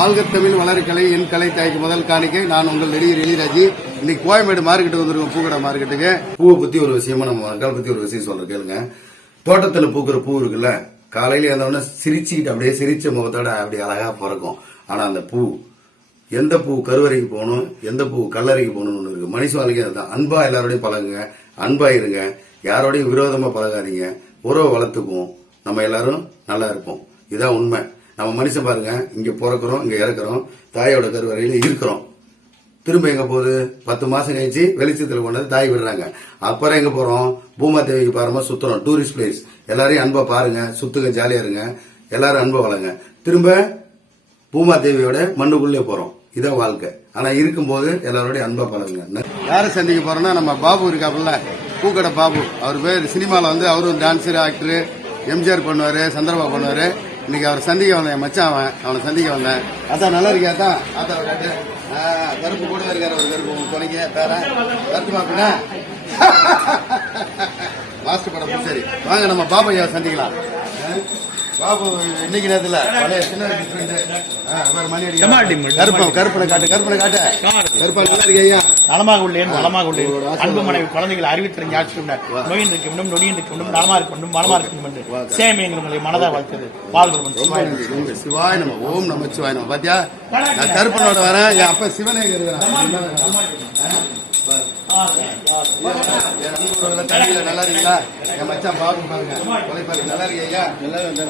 வாழ்க தமிழ் வளர்கலை என் கலை தாய்க்கு முதல் காணிக்கை. நான் உங்கள் நடிகர் எழிராஜி. இன்னைக்கு கோயம்பேடு மார்க்கெட்டுக்கு வந்துருக்கோம், பூக்கடை மார்க்கெட்டுக்கு. பூவை பத்தி ஒரு விஷயமா நம்ம மக்களை பத்தி ஒரு விஷயம் சொல்ற கேளுங்க. தோட்டத்துல பூக்கிற பூ இருக்குல்ல, காலையில இருந்தவொடனே சிரிச்சுக்கிட்டு அப்படியே சிரிச்ச முகத்தோட அப்படி அழகா பிறக்கும். ஆனா அந்த பூ எந்த பூ கருவறைக்கு போகணும், எந்த பூ கல்லறைக்கு போகணும்னு இருக்கு. மனுஷ வாழ்க்கை அதுதான். அன்பா எல்லாரோடையும் பழகுங்க, அன்பா இருங்க, யாரோடையும் விரோதமா பழகாதீங்க. உறவை வளர்த்துக்குவோம், நம்ம எல்லாரும் நல்லா இருப்போம். இதான் உண்மை. நம்ம மனுஷன் பாருங்க, இங்க பிறக்கிறோம், இங்க இறக்குறோம், தாயோட கருவறையில இருக்கிறோம். திரும்ப எங்க போகுது? 10 மாசம் கழிச்சு வெளிச்சத்துல கொண்டாந்து தாய் விடுறாங்க. அப்புறம் எங்க போறோம்? பூமா தேவிக்கு பாருமா சுத்துறோம். Tourist place. எல்லாரையும் அன்பா பாருங்க, சுத்துங்க, ஜாலியா இருங்க, எல்லாரும் அன்பா வளங்க. திரும்ப பூமா தேவியோட மண்ணுக்குள்ளே போறோம். இதான் வாழ்க்கை. ஆனா இருக்கும்போது எல்லாரோடய அன்பா பழகுங்க. யாரை சந்திக்க போறோம்னா, நம்ம பாபு இருக்காப்புல, பூக்கடை பாபு. அவர் பேர் சினிமால வந்து அவரும் டான்ஸர், ஆக்டர், எம்ஜிஆர் பண்ணுவாரு, சந்திரபாபு பண்ணுவாரு. இன்னைக்கு அவரை சந்திக்க வந்தேன், மச்சான் அவனை சந்திக்க வந்தேன். அதான் நல்லா இருக்கியா? தான் ஆத்தாவை காட்டு. கருப்பு கூட இருக்காரு, ஒரு கருப்பு துணைக்க பேர கருத்து மாப்பினா மாஸ்டர் படம். சரி வாங்க நம்ம பாபு ஐயாவை சந்திக்கலாம். பாபு இன்னைக்கு நேரத்துல பழைய சின்ன கருப்பனை காட்டு, கருப்பனை காட்டு. கருப்பா நல்லா இருக்கு ஐயா. நலமாக உள்ளேன், வளமாக உள்ளேன். அன்பு மனைவி குழந்தைகள் அறிவித்திறன் ஆட்சி நோயின் இருக்க வேண்டும், நொடியின் இருக்க வேண்டும், நலமா இருக்க வேண்டும், வளமா இருக்க வேண்டும் என்று சேமைங்களை மனதாக வளர்த்தது வாழ்க்கை. சிவாய் நம்ம ஓம் நம்ம சிவாய் நம்ம. பாத்தியா, நான் கருப்பனோட வரேன். என் அப்ப சிவனே இருக்கிறான். நல்லா இருக்கீங்களா? என் மச்சான் பாபு பாருங்க, நல்லா இருக்கு ஐயா. நல்லா இருக்கு,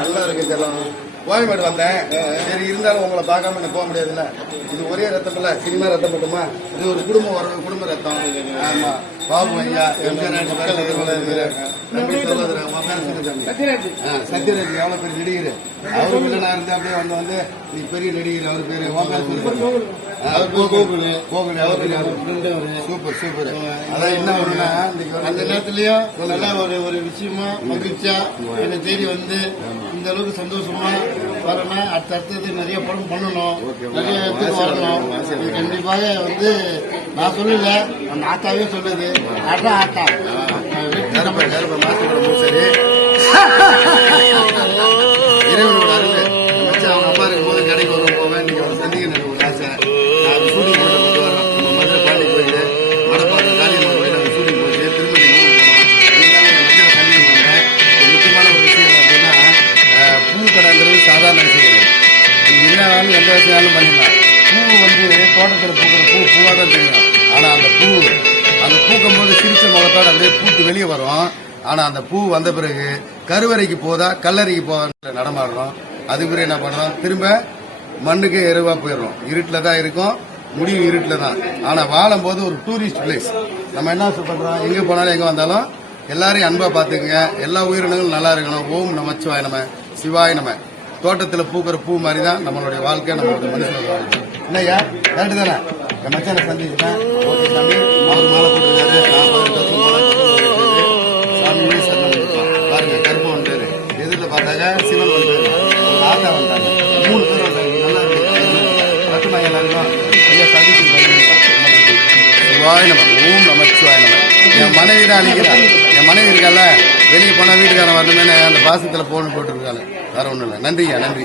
நல்லா இருக்கு. கோயம்பேடு வந்தேன். சரி இருந்தாலும் உங்களை பார்க்காம எனக்கு போக முடியாதுல்ல. இது ஒரே ரத்தம் இல்ல, சினிமா ரத்தம் மட்டுமா? இது ஒரு குடும்ப ரத்தம். ஆமா, பாபு ஐயா, சத்யராஜ் எவ்வளவு பெரிய நடிகர். அவரு வில்லனா இருந்து அப்படியே வந்து நீ பெரிய நடிகர். அவர் பேரு சூப்பர் சூப்பர். அதான் என்ன ஒண்ணுன்னா, அந்த நேரத்திலயும் நல்லா ஒரு விஷயமா மகிழ்ச்சியா என்னை தேடி வந்து இந்த அளவுக்கு சந்தோஷமா வரணும். அடுத்தது நிறைய படம் பண்ணணும், நிறைய இடத்துக்கு வரணும். கண்டிப்பாக வந்து நான் சொல்லல, அந்த ஆத்தாவே சொல்லுது. ஆட்டா சரி, இறைவனோட அருள். அவங்க அப்பா இருக்கும் போது கடைக்கு வரும் போவேன். நீங்க அவரை சந்திக்க ஒரு ஆசை. நான் ஷூட்டிங் போட்டு வரேன். மதுரை பாண்டி போயிட்டு வடப்பாக்கம் காளியம்மன் கோயில் அந்த ஷூட்டிங் போயிட்டு திருமணி முக்கியமான ஒரு விஷயம் அப்படின்னா, பூ கடைங்கிறது சாதாரண விஷயம் கிடையாது. நீங்க என்னன்னாலும் எந்த விஷயம்னாலும் பண்ணிடலாம். பூ வந்து தோட்டத்தில் பூக்கிற பூவா தான் தெரியும். ஆனா அந்த பூக்கும் போது சிரிச்ச முகத்தோட அப்படியே பூத்து வெளியே வரும். ஆனா அந்த பூ வந்த பிறகு கருவறைக்கு போதா கல்லறைக்கு போதா நடமாடுறோம். அதுக்கு பிறகு என்ன பண்றோம்? திரும்ப மண்ணுக்கே எருவா போயிடுறோம். இருட்டுல தான் இருக்கும், முடிவு இருட்டுல தான். ஆனா வாழும் போது ஒரு டூரிஸ்ட் பிளேஸ். நம்ம என்ன பண்றோம்? எங்க போனாலும் எங்க வந்தாலும் எல்லாரையும் அன்பா பாத்துக்குங்க. எல்லா உயிரினங்களும் நல்லா இருக்கணும். ஓம் நமச்சிவாய நம, சிவாய நம. தோட்டத்துல பூக்கிற பூ மாதிரி தான் நம்மளுடைய வாழ்க்கை, நம்மளுடைய மனுஷனோட வாழ்க்கை. இல்லையா? கரெக்டு தானே? என் மச்சான சந்திச்சுட்டேன். ஓகே சாமி, அவர் மாலை போட்டுருக்காரு. சாமி பாருங்க, கருப்பு வந்துட்டாரு. எதிரில் பார்த்தாங்க சிவன் வந்துட்டாரு, ஆத்தா வந்தாங்க. 3 பேர் வந்தாங்க. நல்லா இருக்கு. பத்துமா எல்லாருக்கும் ஐயா சந்திச்சு சிவாய் நம்ம, ஓம் நமச்சிவாய நம்ம. என் மனைவி தான் அழிக்கிறான். என் மனைவி இருக்கல, வெளியே போனா வீட்டுக்காரன் வரணுமே அந்த பாசத்துல போன்னு போட்டுருக்காங்க. வேற ஒண்ணும் இல்லை. நன்றிங்க, நன்றி.